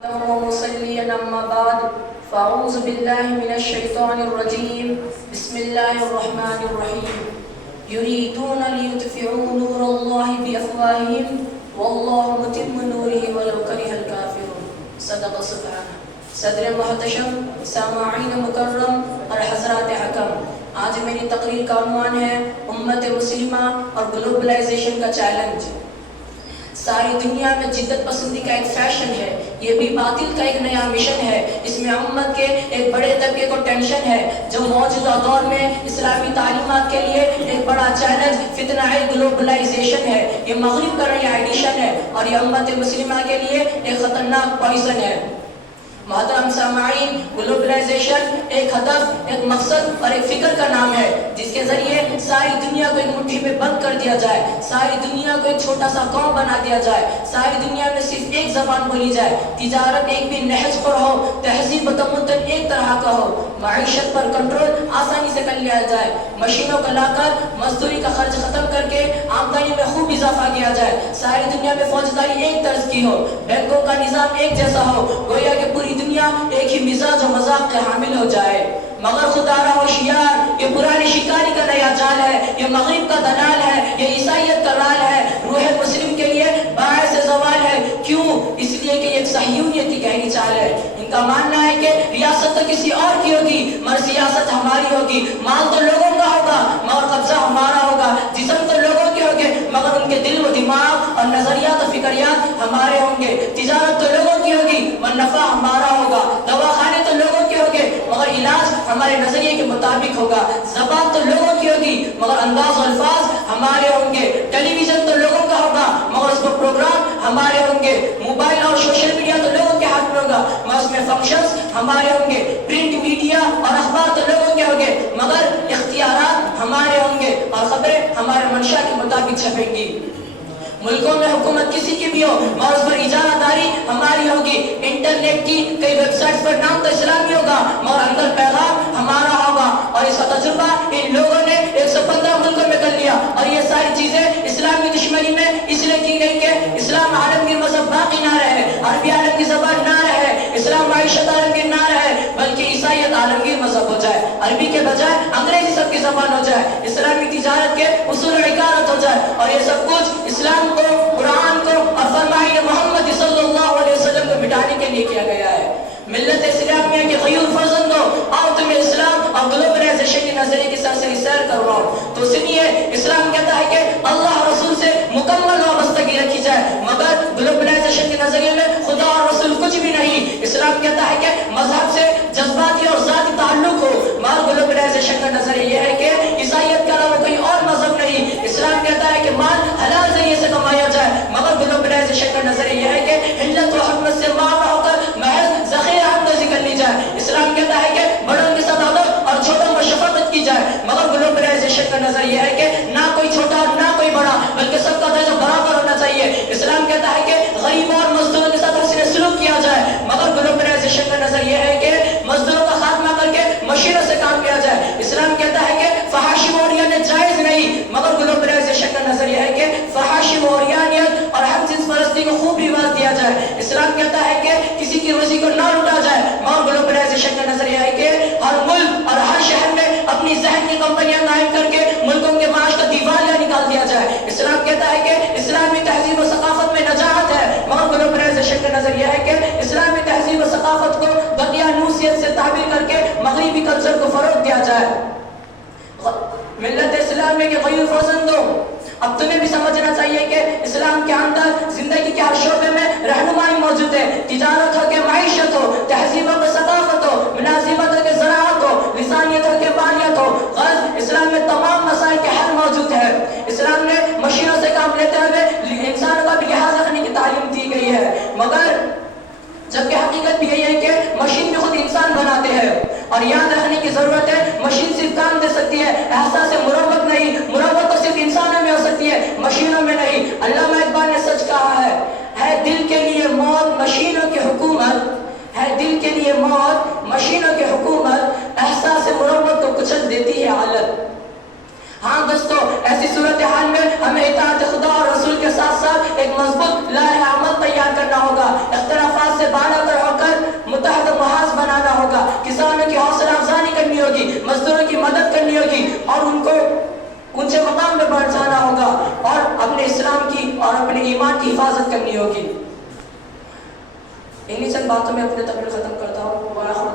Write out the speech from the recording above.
ومصليا أما بعد فأعوذ بالله من الشيطان الرجيم بسم الله الرحمن الرحيم يريدون ليطفئوا نور الله بأفواههم والله متم نوره ولو كره الكافرون صدق سبحانه. صدر محتشم، سامعین مکرم اور حضرات حکم، آج میری تقریر کا عنوان ہے امت مسلمہ اور گلوبلائزیشن کا چیلنج۔ ساری دنیا میں جدت پسندی کا ایک فیشن ہے، یہ بھی باطل کا ایک نیا مشن ہے۔ اس میں امت کے ایک بڑے طبقے کو ٹینشن ہے جو موجودہ دور میں اسلامی تعلیمات کے لیے ایک بڑا چیلنج فتنہ گلوبلائزیشن ہے۔ یہ مغرب کا نیا ایڈیشن ہے اور یہ امت مسلمہ کے لیے ایک خطرناک پوائزن ہے۔ محترم سامعین، گلوبلائزیشن ایک ہدف، ایک مقصد اور ایک فکر کا نام ہے جس کے ذریعے ساری دنیا کو ایک مٹھی میں بند کر دیا جائے، ساری دنیا کو ایک چھوٹا سا قوم بنا دیا جائے، ساری دنیا میں صرف ایک زبان بولی جائے، تجارت ایک بھی نہج پر ہو، تہذیب و تمدن ایک طرح کا ہو، معیشت پر کنٹرول آسانی سے کر لیا جائے، مشینوں کو لا کر مزدوری کا خرچ ختم کر کے آمدنی میں خوب اضافہ کیا جائے، ساری دنیا میں فوجداری ایک طرز کی ہو، بینکوں کا نظام ایک جیسا ہو، گویا کہ پوری دنیا ایک ہی مزاج و مذاق کے حامل ہو جائے۔ مگر خدا را ہوشیار، یہ پرانی شکاری کا نیا جال ہے، یہ مغرب کا دلال ہے، یہ عیسائیت کا رال ہے، روح مسلم کے لیے باعث زوال ہے۔ کیوں؟ اس لیے کہ ایک صہیونیت کی گہری چال ہے۔ ان کا ماننا ہے کہ ریاست تو کسی اور کی ہوگی مگر سیاست ہماری ہوگی، مال تو لوگوں کا ہوگا مگر قبضہ ہمارا ہوگا، جسم تو لوگوں کے ہوگے مگر ان کے دل و دماغ اور نظریات و فکریات ہمارے ہوں گے، تجارت تو لوگوں کی ہوگی مگر نفع ہمارا ہوگا، دواخانے تو لوگوں کے ہوگے مگر علاج ہمارے نظریے کے مطابق ہوگا، زبان تو لوگوں کی ہوگی مگر انداز و الفاظ ہمارے ہوں گے، ٹیلی ویژن تو لوگوں کا ہوگا مگر اس پر پروگرام ہمارے ہوں گے، موبائل اور سوشل میڈیا تو لوگوں کے ہاتھ میں ہوگا مگر اس میں فنکشنز ہمارے ہوں گے، پرنٹ میڈیا اور اخبار تو لوگوں کے ہوں گے مگر اختیارات ہمارے ہوں گے اور خبریں ہمارے منشا کے مطابق چھپیں گی۔ ملکوں میں حکومت کسی کی بھی ہو مگر اس پر اجارہ داری ہماری ہوگی، انٹرنیٹ کی کئی ویب سائٹس پر نام تو اسلامی ہوگا مگر اندر پیغام ہمارا ہوگا، اور اس کا تجربہ ان لوگوں نے 115 ملکوں میں کر لیا، اور یہ ساری چیزیں اسلامی دشمنی میں اس لیے کی گئی کہ اسلام عالمگیر مذہب باقی نہ رہے، عربی عالم کی زبان نہ رہے، اسلام معیشت عالمگیر نہ رہے بلکہ عیسائیت عالمگیر مذہب ہو جائے، عربی کے بجائے انگریزی سب کی زبان ہو جائے، اسلامی تجارت کے اصول و عقارت ہو جائے، اور یہ سب کچھ اسلام کو، قرآن کو اور فرمان محمد صلی اللہ علیہ وسلم کو مٹانے کے لیے کیا گیا ہے۔ ملت اسلامیہ کے غیور فرزندوں، آؤ تمہیں اسلام اور گلوبلائزیشن کے نظریے کی سرسری سیر کر رہا ہوں۔ تو سنیے، اسلام کہتا ہے کہ اللہ اور رسول سے مکمل وابستگی رکھی جائے مگر گلوبلائزیشن کے نظریے میں خدا اور رسول کچھ بھی نہیں۔ اسلام کہتا ہے کہ مذہب سے جذباتی اور ذاتی تعلق ہو مگر گلوبلائزیشن کا نظریہ یہ ہے کہ عیسائیت کے علاوہ کوئی اور مذہب نہیں۔ اسلام کہتا ہے کہ مال حلال ذریعے سے کمایا جائے مگر گلوبلائزیشن کا نظریہ یہ ہے کہ حلت و حکمت سے معاملہ ہو کر محض ذخیرہ اندوزی کر لی جائے۔ اسلام کہتا ہے کہ بڑوں کے ساتھ ادب اور چھوٹوں پر شفقت کی جائے مگر گلوبلائزیشن کا نظریہ یہ ہے کہ نہ کوئی چھوٹا نہ کوئی بڑا بلکہ سب کا درجہ برابر ہونا چاہیے۔ اسلام کہتا ہے کہ غریبوں اور مزدوروں کے ساتھ حسن سلوک کیا جائے مگر گلوبلائزیشن کا نظریہ یہ ہے کہ مزدوروں کا خاتمہ کر کے مشینوں سے کام لیا جائے۔ اسلام کہتا ہے کہ فحاشی و عریانیت جائز نہیں مگر گلوبلائزیشن کا نظریہ ہے کہ فحاشی و عریانیت اور ہم جنس پرستی کو خوب رواج دیا جائے۔ اسلام کہتا ہے کہ کسی کی روزی کو نہ لوٹا جائے مگر گلوبلائزیشن کا نظریہ ہے کہ ہر ملک اور ہر شہر میں اپنی ذہن کی کمپنیاں قائم کر کے ملکوں کے معاش کا دیوالیہ نکال دیا جائے۔ اسلام کہتا ہے کہ اسلامی تہذیب و ثقافت میں نجاحت ہے مگر گلوبلائزیشن کا نظریہ ہے کہ اسلامی تہذیب و ثقافت کو دقیانوسیت سے تعبیر کر کے مغربی کلچر کو فروغ دیا جائے۔ ملت اسلامیہ کے غیور فرزندوں، اب تمہیں بھی سمجھنا چاہیے کہ اسلام کے اندر زندگی کے ہر شعبے میں رہنمائی موجود ہے، تجارت ہو کہ معیشت ہو، تہذیب ہو کہ ثقافت ہو، ملازمت ہو کہ زراعت ہو، لسانیت ہو کہ مالیت ہو، غرض اسلام میں تمام مسائل کے حل موجود ہے۔ اسلام نے مشینوں سے کام لیتے ہوئے انسانوں کا بھی لحاظ رکھنے کی تعلیم دی گئی ہے مگر جبکہ حقیقت بھی یہی ہے کہ مشین بھی خود انسان بناتے ہیں، اور یاد رکھنے کی ضرورت ہے مشین صرف کام دے سکتی ہے، احساس مروت نہیں، مروت تو صرف انسانوں میں ہو سکتی ہے مشینوں میں نہیں۔ علامہ اقبال نے سچ کہا ہے دل کے لیے موت مشینوں کی حکومت، ہے دل کے لیے موت مشینوں کی حکومت، احساس مروت کو کچل دیتی ہے حالت۔ ہاں دوستو، ایسی صورتحال میں ہمیں اطاعت خدا اور رسول کے ساتھ ساتھ ایک مضبوط لائحہ عمل تیار کرنا ہوگا، اختلافات سے بالا تر ہو کر متحد و محاذ بنانا ہوگا، کسانوں کی حوصلہ افزائی کرنی ہوگی، مزدوروں کی مدد کرنی ہوگی اور ان کو اونچے مقام پہ پہنچانا ہوگا اور اپنے اسلام کی اور اپنے ایمان کی حفاظت کرنی ہوگی۔ انہی چند باتوں میں اپنے تقریر ختم کرتا ہوں۔